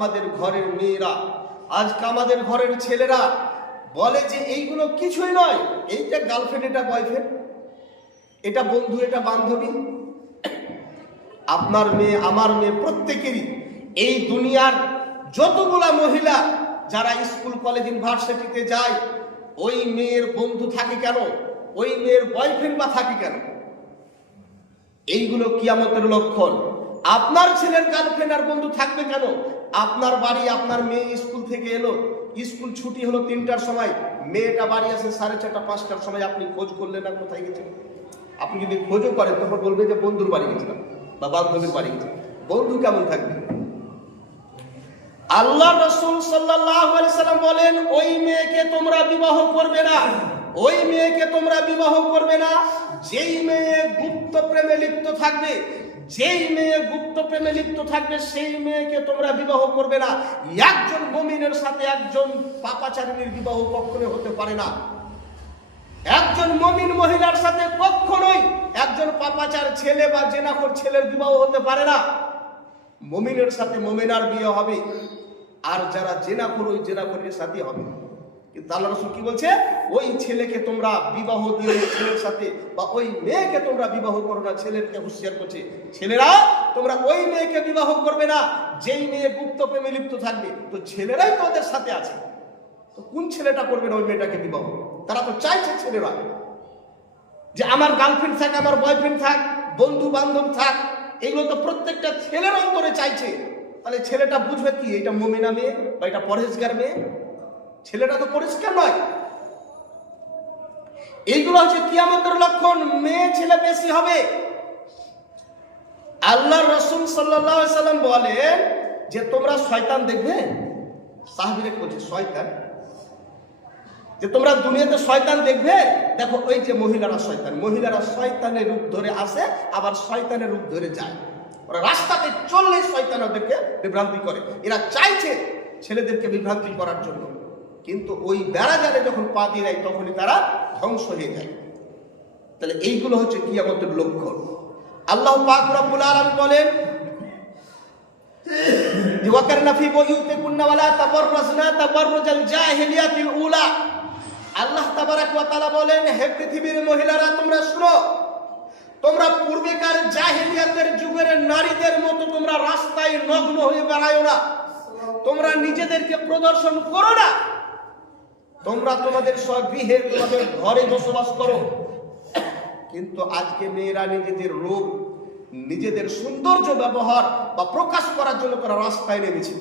আমাদের ঘরের মেয়েরা, আজকে আমাদের ঘরের ছেলেরা বলে যে এইগুলো কিছুই নয়। এইটা গার্লফ্রেন্ড এটা বয়ফ্রেন্ড এটা বন্ধু, এটা বান্ধবী। আপনার মেয়ে, আমার মেয়ে, প্রত্যেকেরই এই দুনিয়ার যতগুলা মহিলা যারা স্কুল, কলেজ, ইউনিভার্সিটিতে যায়, ওই মেয়ের বন্ধু থাকে কেন? ওই মেয়ের বয়ফ্রেন্ড বা থাকে কেন? এইগুলো কিয়ামতের লক্ষণ। আপনার ছেলের গার্লফ্রেন্ড আর বন্ধু থাকবে কেন? আপনার বাড়ি আপনার মেয়ে স্কুল থেকে এলো, স্কুল ছুটি হলো তিনটার সময়, মেয়েটা বাড়ি আসে সাড়ে চারটা, পাঁচটার সময় আপনি খোঁজ করলেন না কোথায় গেছেন আপনি যদি খোঁজও করেন, তখন বলবে যে বন্ধুর বাড়ি গেছিলাম বা বান্ধবীর বাড়ি গেছিলাম। বন্ধু কেমন থাকবে? আল্লাহ রসুল সাল্লাম বলেন, ওই মেয়েকে তোমরা বিবাহ করবে না, ওই মেয়েকে তোমরা বিবাহ করবে না। যেই মেয়ে গুপ্ত প্রেমে লিপ্ত থাকবে যেই মেয়ে গুপ্ত প্রেমে লিপ্ত থাকবে, সেই মেয়েকে তোমরা বিবাহ করবে না। একজন মমিনের সাথে একজন পাপাচারিণীর বিবাহ কখনো হতে পারে না। একজন মমিন মহিলার সাথে কখনোই একজন পাপাচার ছেলে বা জেনাখোর ছেলের বিবাহ হতে পারে না। মমিনের সাথে মমিনার বিয়ে হবে, আর যারা জেনাখোর, ওই জেনাখোরের সাথে হবে। কিন্তু আল্লাহ রসুল কি বলছে? ওই ছেলেকে তোমরা বিবাহ দিয়ে ছেলের সাথে বা ওই মেয়েকে তোমরা বিবাহ করো না ছেলেকে হুঁশিয়ার করছে। ছেলেরা, তোমরা ওই মেয়েকে বিবাহ করবে না, যেই মেয়ে গুপ্ত প্রেমে লিপ্ত থাকবে। তো ছেলেরাই তো ওদের সাথে আছে। তো কোন ছেলেটা করবে না ওই মেয়েটাকে বিবাহ? তারা তো চাইছে ছেলেরা। যে আমার গার্লফ্রেন্ড থাক, আমার বয়ফ্রেন্ড থাক বন্ধু বান্ধব থাক, এগুলো তো প্রত্যেকটা ছেলের অন্তরে চাইছে। তাহলে ছেলেটা বুঝবে কি, এটা মমিনা মেয়ে বা এটা পরেশগার মেয়ে? ছেলেটা তো পরিষ্কার নয়। এইগুলো হচ্ছে কিয়ামতের লক্ষণ, মেয়ে, ছেলে বেশি হবে। আল্লাহ রসুল সাল্লাম বলেন যে, তোমরা শয়তান দেখবে? সাহাবিরে বলছে, শয়তান? যে, তোমরা দুনিয়াতে শয়তান দেখবে? দেখো, ওই যে মহিলারা শয়তান, মহিলারা শয়তানের রূপ ধরে আসে, আবার শয়তানের রূপ ধরে যায়। ওরা রাস্তাতে চললে শয়তান ওদেরকে বিভ্রান্তি করে। এরা চাইছে ছেলেদেরকে বিভ্রান্তি করার জন্য। কিন্তু ওই বেড়া জালে যখন পা দিয়ে দেয়, তখনই তারা ধ্বংস হয়ে যায়। তাহলে এইগুলো হচ্ছে কিয়ামতের লক্ষণ। আল্লাহ পাক রব্বুল আলামিন বলেন ওয়াকারনা ফি বুয়ুতিকুন্না ওয়ালা তাবাররাজনা তাবাররুজাল জাহিলিয়াতিল উলা। আল্লাহ তাবারাক ওয়া তাআলা বলেন, হে পৃথিবীর মহিলারা, তোমরা শুনো, তোমরা পূর্বেকার জাহিলিয়াতের যুগের নারীদের মতো তোমরা রাস্তায় নগ্ন হয়ে বেড়ায়ো না। তোমরা নিজেদেরকে প্রদর্শন করো না। তোমরা তোমাদের স্বগৃহে তোমাদের ঘরে বসবাস করো। কিন্তু আজকে মেয়েরা নিজেদের রূপ, নিজেদের সৌন্দর্য ব্যবহার বা প্রকাশ করার জন্য তারা রাস্তায় নেমেছে।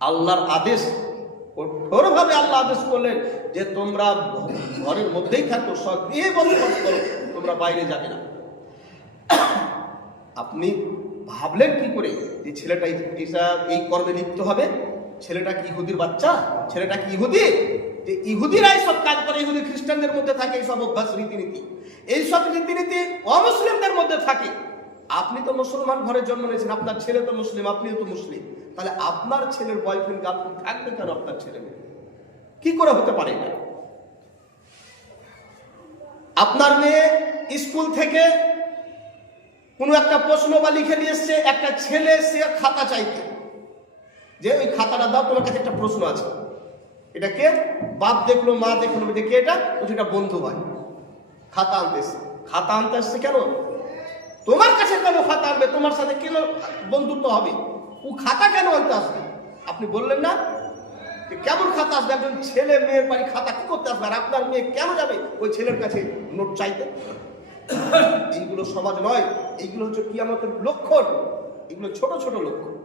আল্লাহর আদেশ, কঠোরভাবে আল্লাহ আদেশ করলেন যে তোমরা ঘরের মধ্যেই থাকো স্বগৃহে বসবাস করো, তোমরা বাইরে যাবে না। আপনি ভাবলেন কি করে যে ছেলেটা এই- কর্মে লিপ্ত হবে? ছেলেটা কি ইহুদির বাচ্চা? ছেলেটা কি ইহুদি? যে ইহুদিরা সব কাজ করে, ইহুদি খ্রিস্টানদের মধ্যে থাকে, এইসব অভ্যাস, রীতিনীতি। এইসব রীতিনীতি অমুসলিমদের মধ্যে থাকে। আপনি তো মুসলমান, ঘরে জন্ম নিয়েছেন, আপনার ছেলে তো মুসলিম, আপনিও তো মুসলিম। তাহলে আপনার ছেলের বয়ফ্রেন্ড গার্লফ্রেন্ড থাকবে কেন আপনার ছেলে মেয়ে? কি করে হতে পারে এটা? আপনার মেয়ে স্কুল থেকে কোনো একটা প্রশ্ন বা লিখে নিয়ে এসছে, একটা ছেলে সে খাতা চাইতে। যে ওই খাতাটা দাও, তোমার কাছে একটা প্রশ্ন আছে। এটা কে? বাপ দেখল, মা দেখল এটা কে এটা? বলছে, এটা বন্ধু ভাই। খাতা আনতে এসছে। খাতা আনতে এসছে কেন? তোমার কাছে কেন খাতা আনবে? তোমার সাথে কেন বন্ধুত্ব হবে? ও খাতা কেন আনতে আসবে? আপনি বললেন না? যে কেমন খাতা আসবে? একজন ছেলে, মেয়ের বাড়ি খাতা কি করতে আসবে? আর আপনার মেয়ে কেন যাবে? ওই ছেলের কাছে নোট চাইতে। এইগুলো সমাজ নয়। এইগুলো হচ্ছে কিয়ামতের লক্ষণ? এগুলো ছোট ছোট লক্ষণ।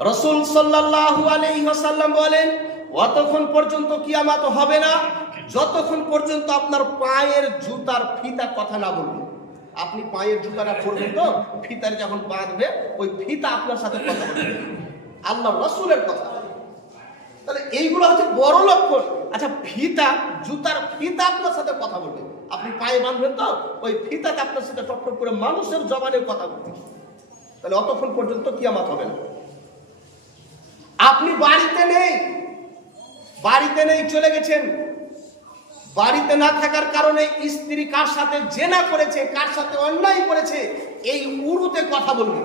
রসুল সাল্লাল্লাহু আলাইহি ওয়াসাল্লাম বলেন, অতক্ষণ পর্যন্ত কিয়ামত হবে না, যতক্ষণ পর্যন্ত আপনার পায়ের জুতার ফিতা কথা না বলবে। আপনি পায়ের জুতাটা পরবেন তো, ফিতার যখন বাঁধবে ওই ফিতা আপনার সাথে কথা বলবে। আল্লাহ রসুলের কথা। তাহলে এইগুলো হচ্ছে বড় লক্ষণ। আচ্ছা ফিতা, জুতার ফিতা আপনার সাথে কথা বলবে। আপনি পায়ে বাঁধবেন তো, ওই ফিতাতে আপনার সাথে টপ করে মানুষের জবানের কথা বলবে। তাহলে অতক্ষণ পর্যন্ত কিয়ামত হবে না। আপনি বাড়িতে নেই। বাড়িতে নেই, চলে গেছেন। বাড়িতে না থাকার কারণে স্ত্রী কার সাথে জেনা করেছে, কার সাথে অন্যায় করেছে, এই উড়ুতে কথা বলবে।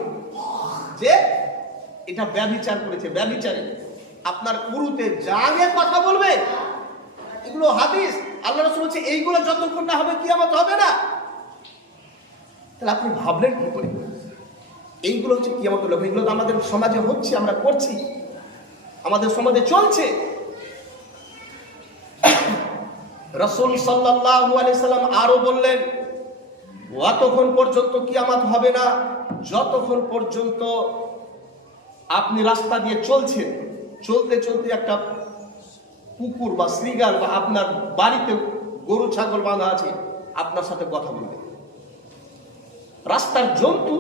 যে এটা ব্যবিচার করেছে ব্যবিচারে আপনার উরুতে জাগে কথা বলবে। এগুলো হাদিস। আল্লাহ রসুল বলছে, এইগুলো যতক্ষণ না হবে কি কিয়ামত হবে না। তাহলে আপনি ভাবলেন কি করে? এইগুলো হচ্ছে কিয়ামত লোক এগুলো তো আমাদের সমাজে হচ্ছে, আমরা করছি। আমাদের সমাজে চলছে। রসুল সাল্লাম আরও বললেন অতক্ষণ পর্যন্ত কিয়ামত হবে না, যতক্ষণ পর্যন্ত আপনি রাস্তা দিয়ে চলছেন, চলতে চলতে একটা কুকুর বা শ্রীগাল বা আপনার বাড়িতে গরু, ছাগল বাঁধা আছে, আপনার সাথে কথা বলবে। রাস্তার জন্তু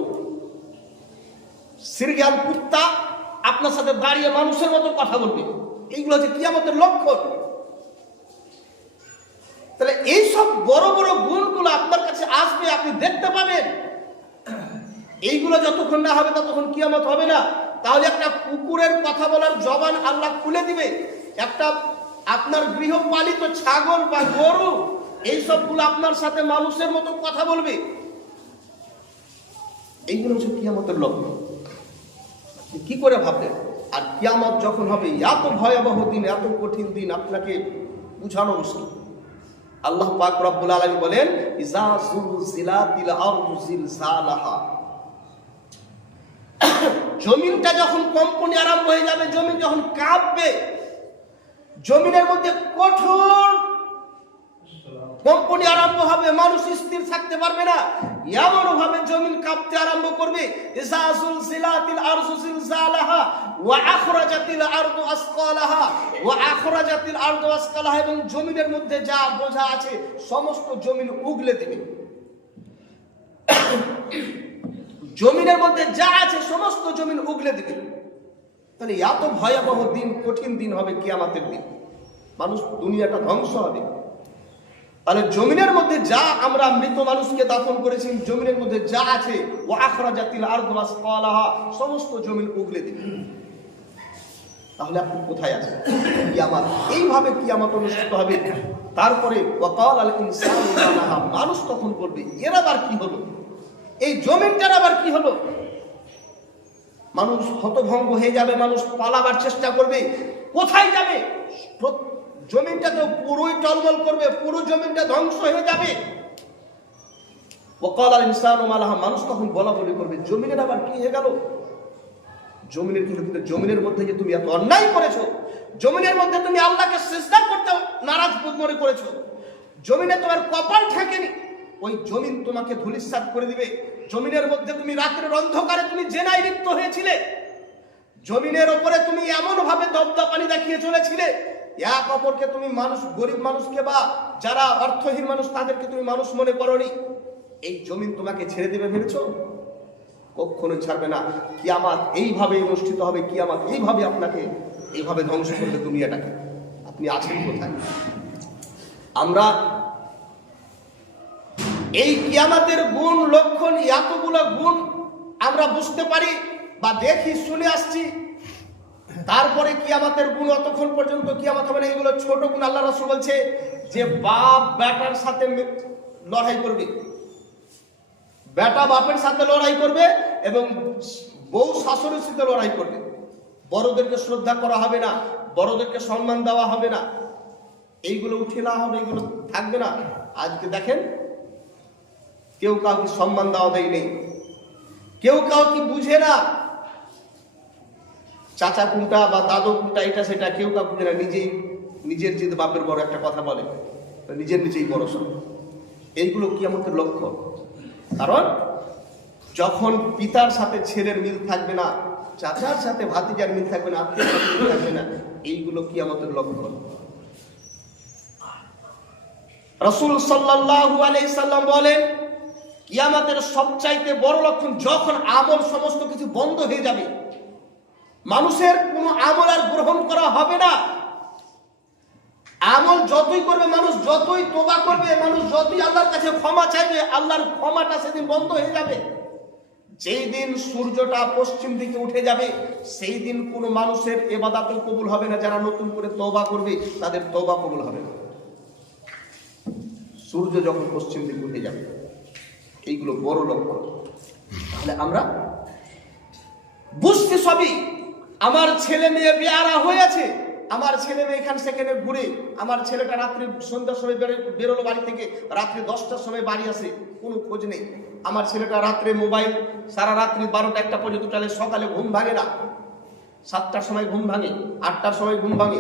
শ্রীগাল কুত্তা আপনার সাথে দাঁড়িয়ে মানুষের মতো কথা বলবে। এইগুলো হচ্ছে কিয়ামতের লক্ষণ। তাহলে এইসব বড় বড় গুণগুলো আপনার কাছে আসবে, আপনি দেখতে পাবেন। এইগুলো যতক্ষণ না হবে ততক্ষণ কিয়ামত হবে না। তাহলে একটা কুকুরের কথা বলার জবান আল্লাহ খুলে দিবে। একটা আপনার গৃহপালিত ছাগল বা গরু, এইসবগুলো আপনার সাথে মানুষের মতো কথা বলবে। এইগুলো হচ্ছে কিয়ামতের আপনি কি করে ভাবলেন? আর কিয়ামত যখন হবে, এত ভয়াবহ দিন, এত কঠিন দিন আপনাকে বুঝানো মুশকিল। আল্লাহ পাক রব্বুল আলামিন বলেন ইজা জুলজিলাতিল আরদু জিলজালাহা। জমিনটা যখন কম্পনি আরম্ভ হয়ে যাবে, জমিন যখন কাঁপবে, জমিনের মধ্যে কঠোর কম্পনি আরম্ভ হবে, মানুষ স্থির থাকতে পারবে না। এমন ভাবে জমিন কাঁপতে আরম্ভ করবে ইজা জুলজিলাতিল আরদু জিলজালাহা ওয়া আখরাজাতিল আরদু আসকালাহা। ওয়া আখরাজাতিল আরদু আসকালাহা এবং জমিনের মধ্যে যা বোঝা আছে, সমস্ত জমিন উগলে দেবে। জমিনের মধ্যে যা আছে, সমস্ত জমিন উগলে দেবে। তাহলে এত ভয়াবহ দিন, কঠিন দিন হবে কিয়ামাতের দিন। মানুষ দুনিয়াটা ধ্বংস হবে। তাহলে জমিনের মধ্যে যা আমরা মৃত মানুষকে দাফন করেছি, জমিনের মধ্যে যা আছে ও আখরা জাতিল কলাহা সমস্ত জমিন উগলে দিবে তাহলে আপনি কোথায় আছেন? কিয়ামাত। এইভাবে কিয়ামাত অনুষ্ঠিত হবে। তারপরে ওয়াকাল আল ইনসানু মানুষ তখন বলবে, এর আবার কি হলো? এই জমিনটার আবার কি হলো? মানুষ হতভঙ্গ হয়ে যাবে, মানুষ পালাবার চেষ্টা করবে। কোথায় যাবে? প্র- জমিনটা তো পুরোই টলমল করবে, পুরো জমিনটা ধ্বংস হয়ে যাবে। ওকাল আল ইনসান মালাহা মানুষ তখন বলা বলি করবে, জমিনের আবার কি হয়ে গেল? জমিনের কিন্তু কিন্তু জমিনের মধ্যে যে তুমি এত অন্যায় করেছ, জমিনের মধ্যে তুমি আল্লাহকে চেষ্টা করতে নারাজ মনে করেছ, জমিনে তোমার কপাল ঠেকেনি, ওই জমিন তোমাকে ধুলিসাৎ করে দিবে। জমিনের মধ্যে তুমি রাত্রের অন্ধকারে তুমি জেনায় লিপ্ত হয়েছিলে। জমিনের ওপরে তুমি এমন ভাবে দবদপানি দেখিয়ে চলেছিলে এক অপরকে তুমি মানুষ, গরিব মানুষকে বা যারা অর্থহীন মানুষ, তাদেরকে তুমি মানুষ মনে করনি। এই জমিন তোমাকে ছেড়ে দেবে ভেবেছো? কখনো ছাড়বে না। কিয়ামাত এইভাবে অনুষ্ঠিত হবে, কিয়ামাত এইভাবে আপনাকে এইভাবে ধ্বংস করবে দুনিয়াটাকে। আপনি আছেন কোথায়? আমরা এই কিয়ামাতের গুণ, লক্ষণ, এতগুলো গুণ আমরা বুঝতে পারি বা দেখি, শুনে আসছি। তারপরে কিয়ামাতের গুণ অতক্ষণ পর্যন্ত কিয়ামাত হবে না, এগুলো ছোট গুণ। আল্লাহ রসুল বলছে যে বাপ বেটার সাথে লড়াই করবে। বেটা বাপের সাথে লড়াই করবে এবং বউ শাশুড়ির সাথে লড়াই করবে। বড়দেরকে শ্রদ্ধা করা হবে না, বড়দেরকে সম্মান দেওয়া হবে না। এইগুলো উঠে না হবে এইগুলো থাকবে না। আজকে দেখেন, কেউ কাউকে সম্মান দেওয়া দেয় নেই কেউ কাউকে বুঝে না চাচা কোনটা বা দাদু কোনটা, এটা, সেটা কেউ কাউকে না। নিজেই, নিজের যে বাপের বড় একটা কথা বলে নিজের নিজেই বড় সব। এইগুলো কি আমাদের লক্ষ্য। কারণ, যখন পিতার সাথে ছেলের মিল থাকবে না, চাচার সাথে ভাতিজার মিল থাকবে না আত্মীয় মিল থাকবে না, এইগুলো কি আমাদের লক্ষ্য। রসুল সাল্লাল্লাহু আলাইহি সাল্লাম বলেন, কিয়ামতের সবচাইতে বড় লক্ষণ যখন আমল সমস্ত কিছু বন্ধ হয়ে যাবে মানুষের কোনো আমল আর গ্রহণ করা হবে না। আমল যতই করবে, মানুষ যতই তোবা করবে, মানুষ যতই আল্লাহর কাছে ক্ষমা চাইবে, আল্লাহর ক্ষমাটা সেদিন বন্ধ হয়ে যাবে। যেই দিন সূর্যটা পশ্চিম দিকে উঠে যাবে, সেই দিন কোনো মানুষের এবাদাতও কবুল হবে না। যারা নতুন করে তওবা করবে, তাদের তওবা কবুল হবে না। সূর্য যখন পশ্চিম দিকে উঠে যাবে, এইগুলো বড় লক্ষ্য তাহলে আমরা বুঝতে সবই। আমার ছেলে মেয়ে বিয়ারা হয়েছে। আমার ছেলে মেয়ে এখান সেখানে ঘুরে আমার ছেলেটা রাত্রি সন্ধ্যার সময় বেরো- বেরোলো বাড়ি থেকে, রাত্রি দশটার সময় বাড়ি আসে, কোনো খোঁজ নেই। আমার ছেলেটা রাত্রে মোবাইল, সারা রাত্রি বারোটা একটা পর্যন্ত চলে, সকালে ঘুম ভাঙে না। সাতটার সময় ঘুম ভাঙে, আটটার সময় ঘুম ভাঙে।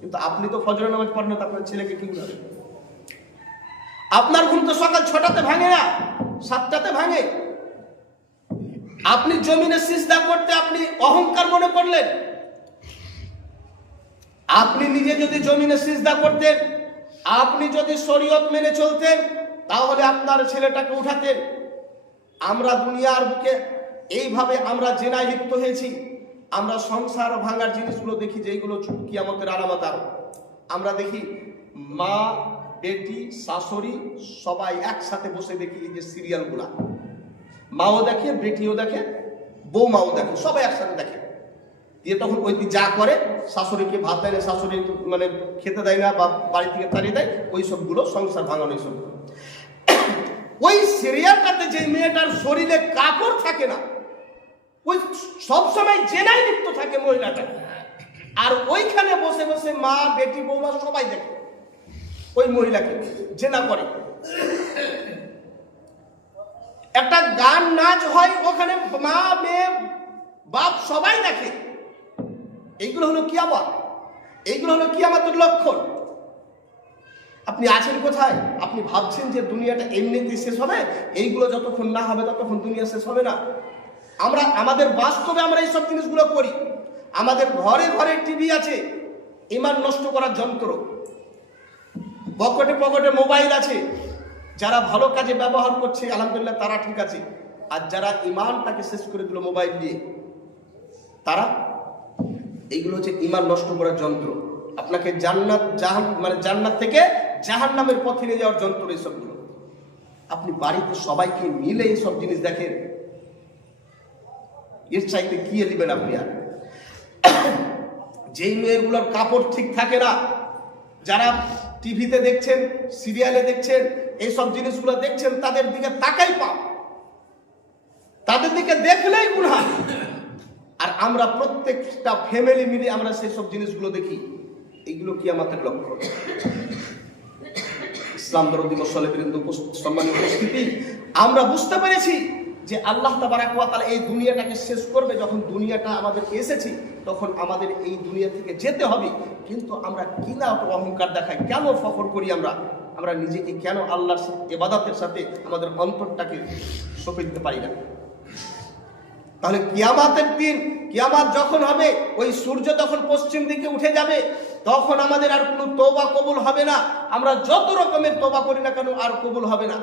কিন্তু আপনি তো ফজরের নামাজ পড়েন না আপনার ছেলেকে কি আপনার ঘুম তো সকাল ছটাতে ভাঙে না, সাতটাতে ভাঙে। আপনি জমিনে সিজদা করতে আপনি অহংকার মনে করলেন? আপনি নিজে যদি জমিনে সিজদা করতেন, আপনি যদি শরীয়ত মেনে চলতেন, তাহলে আপনার ছেলেটাকে উঠাতেন। আমরা দুনিয়ার বুকে এইভাবে আমরা জেনায় লিপ্ত হয়েছি। আমরা সংসার ভাঙার জিনিসগুলো দেখি যেগুলো কিয়ামতের আমাদের আরও। আমরা দেখি মা, বেটি, শাশুড়ি সবাই একসাথে বসে দেখি এই যে সিরিয়ালগুলা। মাও দেখে, বেটিও দেখে, বৌমাও দেখে, সবাই একসাথে দেখে। দিয়ে তখন ওই যা করে, শাশুড়িকে ভাত দেয় না, শাশুড়ি মানে খেতে দেয় না, বা বাড়ি থেকে তাড়িয়ে দেয়, ওই সবগুলো সংসার ভাঙানো এই সব। ওই সিরিয়ালটাতে যে মেয়েটার শরীরে কাপড় থাকে না, ওই সবসময় জেনাই লিপ্ত থাকে মহিলাটা। আর ওইখানে বসে বসে মা, বেটি, বৌমা সবাই দেখে। ওই মহিলাকে জেনা করে। একটা গান নাচ হয়, ওখানে মা, মেয়ে, বাপ সবাই দেখে। এইগুলো হলো কি আবার এইগুলো হলো কি আমাদের লক্ষণ। আপনি আছেন কোথায়? আপনি ভাবছেন যে দুনিয়াটা এমনিতেই শেষ হবে? এইগুলো যতক্ষণ না হবে, ততক্ষণ দুনিয়া শেষ হবে না। আমরা, আমাদের বাস্তবে আমরা এইসব জিনিসগুলো করি। আমাদের ঘরে ঘরে টিভি আছে। ইমান নষ্ট করার যন্ত্র। পকেটে পকেটে মোবাইল আছে। যারা ভালো কাজে ব্যবহার করছে, আলহামদুলিল্লাহ তারা ঠিক আছে। আর যারা ইমানটাকে শেষ করে দিল মোবাইল দিয়ে, তারা এইগুলো হচ্ছে ইমান নষ্ট করার যন্ত্র। আপনাকে জান্নাত, জাহান মানে জান্নাত থেকে জাহান নামের পথে নিয়ে যাওয়ার যন্ত্র এইসবগুলো। আপনি বাড়িতে সবাইকে মিলে এইসব জিনিস দেখেন। এর চাইতে কি নেবেন আপনি আর? যেই মেয়েগুলোর কাপড় ঠিক থাকে না, যারা টিভিতে দেখছেন, সিরিয়ালে দেখছেন এইসব জিনিসগুলো দেখছেন, তাদের দিকে তাকাই পাও। তাদের দিকে দেখলেই গুণা আর আমরা প্রত্যেকটা ফ্যামিলি মিলে আমরা সেই সব জিনিসগুলো দেখি। এইগুলো কি আমাদের লক্ষ্য। ইসলাম দরদি মসলেবৃন্দ সম্মানিত উপস্থিতি, আমরা বুঝতে পেরেছি যে আল্লাহ তাবারাকাল এই দুনিয়াটাকে শেষ করবে যখন দুনিয়াটা আমাদের এসেছি, তখন আমাদের এই দুনিয়া থেকে যেতে হবে। কিন্তু আমরা কিনা অহংকার দেখাই কেন ফখর করি আমরা? আমরা নিজেকে কেন আল্লাহর এবাদাতের সাথে আমাদের অন্তরটাকে সঁপে দিতে পারি না? তাহলে কিয়ামাতের দিন, কিয়ামাত যখন হবে, ওই সূর্য যখন পশ্চিম দিকে উঠে যাবে, তখন আমাদের আর কোনো তোবা কবুল হবে না। আমরা যত রকমের তোবা করি না কেন আর কবুল হবে না।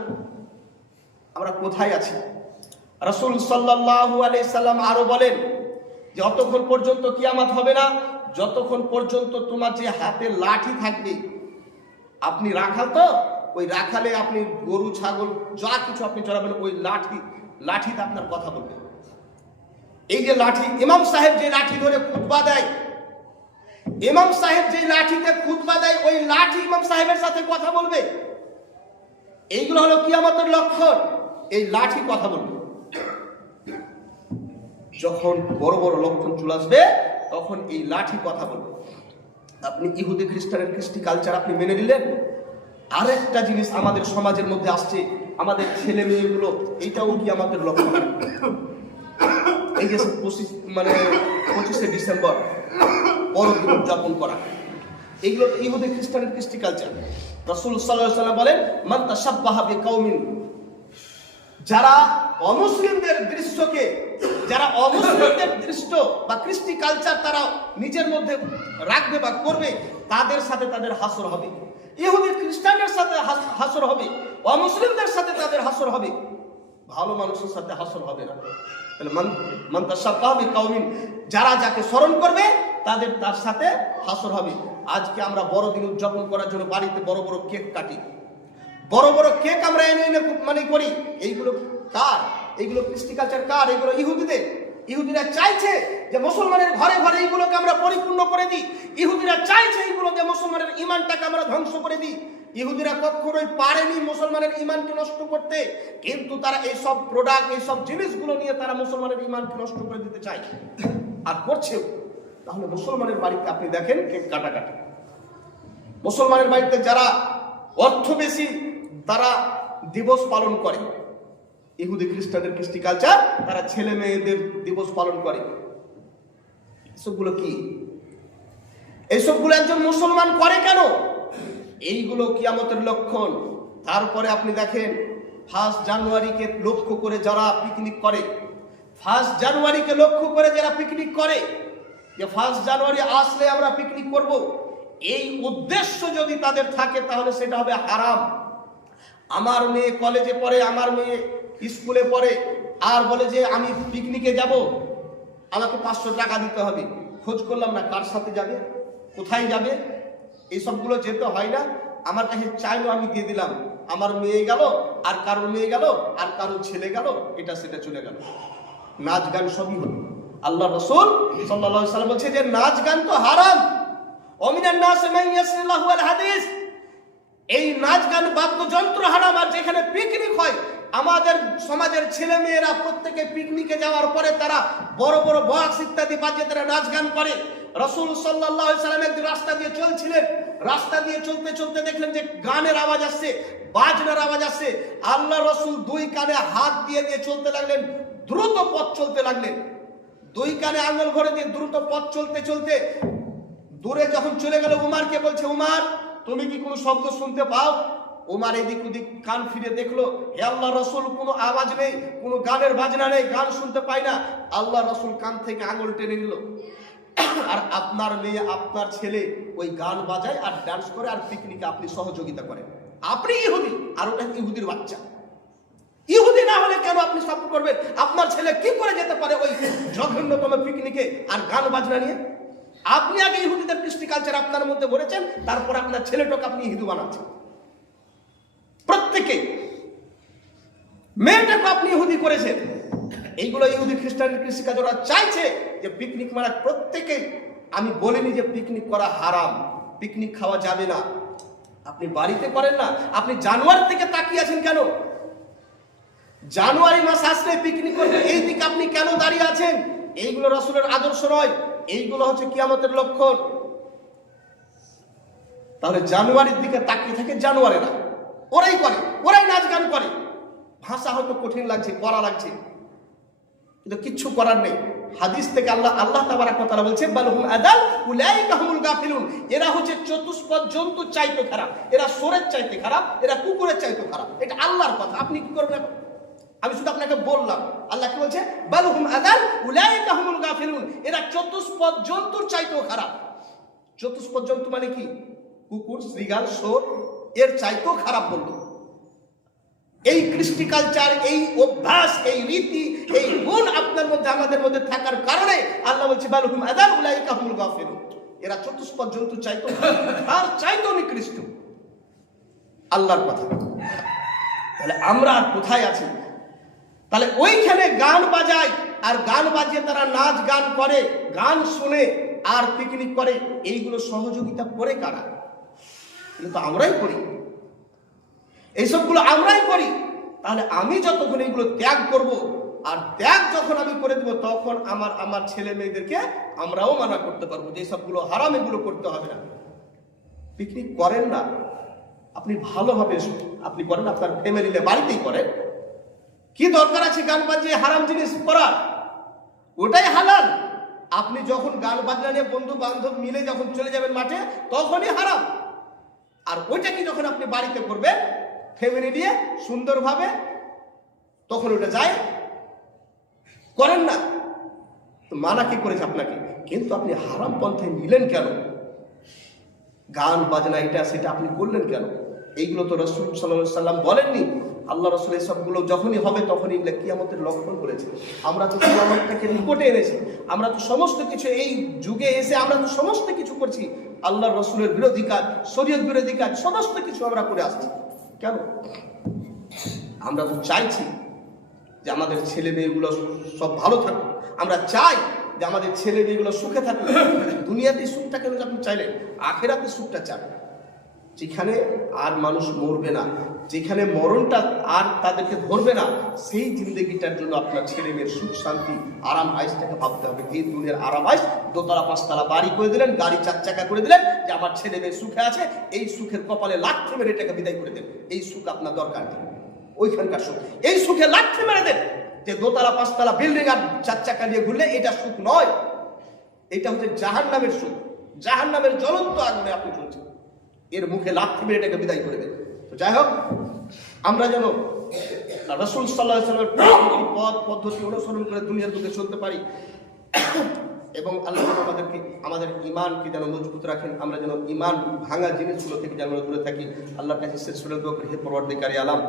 আমরা কোথায় আছি? রাসূল সাল্লাল্লাহু আলাইহি সাল্লাম আরও বলেন যতক্ষণ পর্যন্ত কিয়ামাত হবে না, যতক্ষণ পর্যন্ত তোমার যে হাতে লাঠি থাকবে আপনি রাখাল তো? ওই রাখালে আপনি গরু, ছাগল, যা কিছু আপনি চড়াবেন, ওই লাঠি, লাঠিতে আপনার কথা বলবে। এই যে লাঠি, ইমাম সাহেব যে লাঠি ধরে খুতবা দেয়, ইমাম সাহেব যে লাঠিতে খুতবা দেয়, ওই লাঠি ইমাম সাহেবের সাথে কথা বলবে? এইগুলো হলো কি আমাদের লক্ষণ, এই লাঠি কথা বলবে। যখন বড় বড় লক্ষণ চলে আসবে, তখন এই লাঠি কথা বলবে। আপনি ইহুদি, খ্রিস্টানের কৃষ্টি কালচার আপনি মেনে নিলেন? আরেকটা জিনিস আমাদের সমাজের মধ্যে আসছে, আমাদের ছেলে মেয়েগুলো এইটাও কি আমাদের লক্ষ্য এই যে পঁচিশ মানে পঁচিশে ডিসেম্বর বড়দিন উদযাপন করা। এইগুলো তো ইহুদি, খ্রিস্টানের কৃষ্টি কালচার রসুল সাল্লাহ সাল্লাম বলেন, মান তাসাব্বাহা বিকাউমিন যারা অমুসলিমদের দৃশ্যকে, যারা অমুসলিমদের দৃশ্য বা কৃষ্টি কালচার তারা নিজের মধ্যে রাখবে বা করবে, তাদের সাথে তাদের হাসর হবে। ইহুদি খ্রিস্টানদের সাথে হাস- হাসর হবে, অমুসলিমদের সাথে তাদের হাসর হবে। ভালো মানুষের সাথে হাসর হবে না। তাহলে যারা যাকে স্মরণ করবে, তাদের তার সাথে হাসর হবে। আজকে আমরা বড়দিন উদযাপন করার জন্য বাড়িতে বড় বড় কেক কাটি। বড় বড় কেক আমরা এনে এনে মানে করি। এইগুলো কার? এইগুলো কৃষ্টি কালচার কার? এইগুলো ইহুদিদের। ইহুদিরা চাইছে যে মুসলমানের ঘরে ঘরে এইগুলোকে আমরা পরিপূর্ণ করে দিই। ইহুদিরা চাইছে এইগুলো যে মুসলমানের ইমানটাকে আমরা ধ্বংস করে দিই। ইহুদিরা কখনোই পারেনি মুসলমানের ইমানকে নষ্ট করতে। কিন্তু তারা এই সব প্রোডাক্ট এই সব জিনিসগুলো নিয়ে তারা মুসলমানের ইমানকে নষ্ট করে দিতে চায়। আর করছেও তাহলে মুসলমানের বাড়িতে আপনি দেখেন কেক কাটাকাটি। মুসলমানের বাড়িতে যারা অর্থ বেশি তারা দিবস পালন করে। ইহুদি খ্রিস্টানদের কৃষ্টি কালচার তারা ছেলে মেয়েদের দিবস পালন করে। এসবগুলো কি? এইসবগুলো একজন মুসলমান করে কেন? এইগুলো কিয়ামতের লক্ষণ। তারপরে আপনি দেখেন, ফার্স্ট জানুয়ারিকে লক্ষ্য করে যারা পিকনিক করে, ফার্স্ট জানুয়ারিকে লক্ষ্য করে যারা পিকনিক করে, যে ফার্স্ট জানুয়ারি আসলে আমরা পিকনিক করব, এই উদ্দেশ্য যদি তাদের থাকে, তাহলে সেটা হবে হারাম। আমার মেয়ে কলেজে পড়ে, আমার মেয়ে স্কুলে পড়ে, আর বলে যে আমি পিকনিকে যাব, আমাকে পাঁচশো টাকা দিতে হবে। খোঁজ করলাম না কার সাথে যাবে, কোথায় যাবে এই সবগুলো যেতে হয় না। আমার কাছে চাইলো, আমি দিয়ে দিলাম। আমার মেয়ে গেল, আর কারোর মেয়ে গেল, আর কারও ছেলে গেল, এটা সেটা চলে গেল। নাচ গান সবই হলো। আল্লাহ রসুল সাল্লাল্লাহু সাল্লাম বলছে যে, নাচ গান তো হারাম। অমিনান নাচ হাদিস। এই নাচ গান বাদ্যযন্ত্র হারাম আর যেখানে পিকনিক হয়, আমাদের সমাজের ছেলে মেয়েরা প্রত্যেকে পিকনিকে যাওয়ার পরে তারা বড় বড় বক্স ইত্যাদি বাজিয়ে তারা নাচ গান করে। রসুল সাল্লাহ সাল্লাম একদিন রাস্তা দিয়ে চলছিলেন। রাস্তা দিয়ে চলতে চলতে দেখলেন যে গানের আওয়াজ আসছে, বাজনার আওয়াজ আসছে। আল্লাহ রসুল দুই কানে হাত দিয়ে দিয়ে চলতে লাগলেন, দ্রুত পথ চলতে লাগলেন। দুই কানে আঙুল ভরে দিয়ে দ্রুত পথ চলতে চলতে দূরে যখন চলে গেল উমারকে বলছে, উমার তুমি কি কোনো শব্দ শুনতে পাও? উমার এদিক ওদিক কান ফিরে দেখল, হে আল্লাহ রসুল, কোনো আওয়াজ নেই, কোনো গানের বাজনা নেই, গান শুনতে পাই না। আল্লাহ রসুল কান থেকে আঙুল টেনে নিল। আর আপনার মেয়ে, আপনার ছেলে ওই গান বাজায় আর ডান্স করে আর পিকনিকে আপনি সহযোগিতা করেন। আপনি ইহুদি, আর ওটা ইহুদির বাচ্চা। ইহুদি না হলে কেন আপনি সাপোর্ট করবেন? আপনার ছেলে কি করে যেতে পারে ওই জঘন্যতম পিকনিকে আর গান বাজনা নিয়ে? আপনি আগে ইহুদিদের কৃষ্টি কালচার আপনার মধ্যে ভরেছেন তারপর আপনার ছেলেটাকে আপনি হিন্দু বানাচ্ছেন। প্রত্যেকে। মেয়েটাকে আপনি ইহুদি করেছেন। এইগুলো ইহুদি খ্রিস্টানের কৃষি কাজ ওরা চাইছে যে পিকনিক মারা প্রত্যেকে। আমি বলিনি যে পিকনিক করা হারাম। পিকনিক খাওয়া যাবে না। আপনি বাড়িতে করেন না। আপনি জানুয়ারি থেকে তাকিয়ে আছেন কেন? জানুয়ারি মাস আসলে পিকনিক করবে এই দিকে আপনি কেন দাঁড়িয়ে আছেন? এইগুলো রসুলের আদর্শ নয়। এইগুলো হচ্ছে কিয়ামতের লক্ষণ। তাহলে জানুয়ারির দিকে তাকিয়ে থাকে জানুয়ারিরা। ওরাই করে, ওরাই নাচ গান করে। ভাষা হয়তো কঠিন লাগছে করা লাগছে। কিন্তু কিচ্ছু করার নেই। হাদিস থেকে আল্লাহ আল্লাহ তাবারা কথা বলছে বালহুম আদাল উলাইকা হুমুল গাফিলুন। এরা হচ্ছে চতুষ্পদ জন্তু চাইতে খারাপ। এরা সোরের চাইতে খারাপ, এরা কুকুরের চাইতে খারাপ। এটা আল্লাহর কথা। আপনি কি করবেন? আমি শুধু আপনাকে বললাম, আল্লাহ কি বলছে? বালহুম আদাল উলাইকা হুমুল গাফিলুন। এরা চতুষ্পদ জন্তুর চাইতেও খারাপ। চতুষ্পদ জন্তু মানে কি? কুকুর শ্রীগাল সোর এর চাইতেও খারাপ বলল এই কৃষ্টি কালচার এই অভ্যাস, এই রীতি, এই গুণ আপনার মধ্যে, আমাদের মধ্যে থাকার কারণে আল্লাহ বলছে, বালহুম আদাল উলাইকা হুমুল গাফিলুন। এরা চতুষ্পদ জন্তু চাইতো আর চাইতো নিকৃষ্ট। আল্লাহর কথা। তাহলে আমরা কোথায় আছি? তাহলে ওইখানে গান বাজায়, আর গান বাজিয়ে তারা নাচ গান করে, গান শুনে আর পিকনিক করে, এইগুলো সহযোগিতা করে কারা? কিন্তু আমরাই করি। এইসবগুলো আমরাই করি। তাহলে আমি যতক্ষণ এইগুলো ত্যাগ করব, আর ত্যাগ যখন আমি করে দেব, তখন আমার আমার ছেলে মেয়েদেরকে আমরাও মানা করতে পারব যে সবগুলো হারাম, এগুলো করতে হবে না। পিকনিক করেন না। আপনি ভালোভাবে আপনি করেন, আপনার ফ্যামিলিতে বাড়িতেই করেন। কি দরকার আছে গান বাজিয়ে হারাম জিনিস করার? ওটাই হালাল। আপনি যখন গান বাজনা নিয়ে বন্ধু বান্ধব মিলে যখন চলে যাবেন মাঠে, তখনই হারাম। আর ওইটা কি যখন আপনি বাড়িতে করবেন ফ্যামিলি নিয়ে সুন্দরভাবে, তখন ওটা যায়। করেন না। মানা কি করেছে আপনাকে? কিন্তু আপনি হারাম পন্থায় নিলেন কেন? গান বাজনা এটা সেটা আপনি করলেন কেন? এইগুলো তো রসুল সাল্লাহ সাল্লাম বলেননি। আল্লাহ রসুল সবগুলো যখনই হবে তখনই এগুলো কিয়ামতের লক্ষণ করেছে আমরা তো কিয়ামতটাকে নিকটে এনেছি। আমরা তো সমস্ত কিছু এই যুগে এসে আমরা তো সমস্ত কিছু করছি। আল্লাহ রসুলের বিরোধী কাজ, শরীয়ত বিরোধী কাজ, সমস্ত কিছু আমরা করে আসছি। কেন? আমরা তো চাইছি যে আমাদের ছেলে মেয়েগুলো সব ভালো থাকুক। আমরা চাই যে আমাদের ছেলে মেয়েগুলো সুখে থাকুক। দুনিয়াতে সুখটা কেন আপনি চাইলেন, আখেরাতে সুখটা চান। যেখানে আর মানুষ মরবে না, যেখানে মরণটা আর তাদেরকে ধরবে না, সেই জিন্দগিটার জন্য আপনার ছেলে মেয়ের সুখ, শান্তি, আরাম আইসটাকে ভাবতে হবে। এই দুনিয়ার আরাম আইস দোতলা, পাঁচতলা বাড়ি করে দিলেন, গাড়ি চার চাকা করে দিলেন যে আমার ছেলে মেয়ে সুখে আছে, এই সুখের কপালে লাথি মেরে এটাকে বিদায় করে দেন। এই সুখ আপনার দরকার নেই। ওইখানকার সুখ। এই সুখে লাথি মেরে দেন যে দোতলা, পাঁচতলা বিল্ডিং আর চার চাকা নিয়ে ঘুরলে এটা সুখ নয়। এটা হচ্ছে জাহান নামের সুখ। জাহান নামের জ্বলন্ত আগুনে আপনি চলছেন এর মুখে লাথি মেরে এটাকে বিদায় করে দেন তো যাই হোক, আমরা যেন রসুল সাল্লাহ পথ, পদ্ধতি অনুসরণ করে দুনিয়ার বুকে চলতে পারি এবং আল্লাহ আমাদেরকে, আমাদের ইমানকে যেন মজবুত রাখেন, আমরা যেন ইমান ভাঙা জিনিসগুলো থেকে যেন দূরে থাকি। আল্লাহর কাছে শেষ হে পরবর্তীকারী আলাম।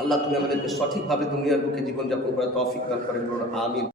আল্লাহ তুমি আমাদেরকে সঠিকভাবে দুনিয়ার বুকে জীবনযাপন করে তৌফিক দান করেন আমিন।